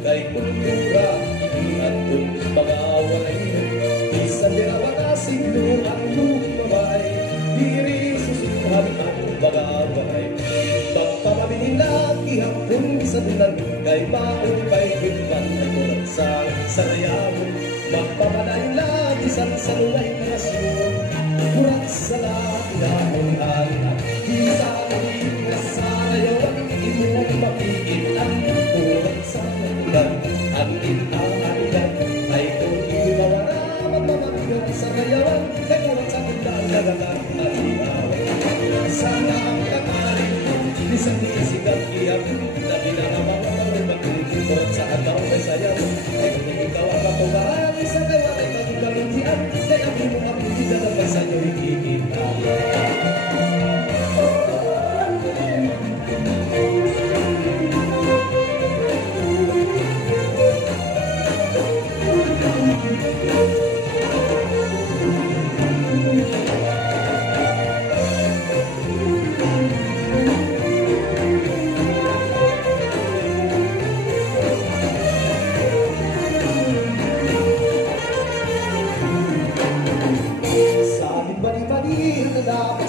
Kay kultura, atong pag-awalay, bisan din ang makasinto at lumabay, diri susuhan ang pag-awalay. Pagpamaminin lagi hapon sa dulan, kay maupay kitpan na kurang sa sarayawon. Magpamanayin lagi sa salunay na asun, kurang sa lagi na ang anak. Isa na sarayawan, imong makikitan, kurang sa ang inaayan ay kung iwawala magmamagyan sa kayawan kay kurang sa kundang nagagat na iyawan. Sana ang kakarin bisan niya sigang iyag na pinanamang magmamagyan kurang sa agaw ay sayaw ay kung ikaw ang kapugaan sa kayawan ay magmamagyan kay ang imong kapitid na ba sa'yo ikikita.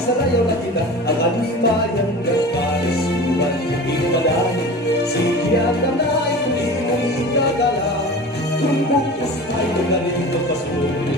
Sarayaw na kita ang alimayang nagparisuan iwalan siya na ay hindi mo ikagala kung bukos ay magaling ng pasunod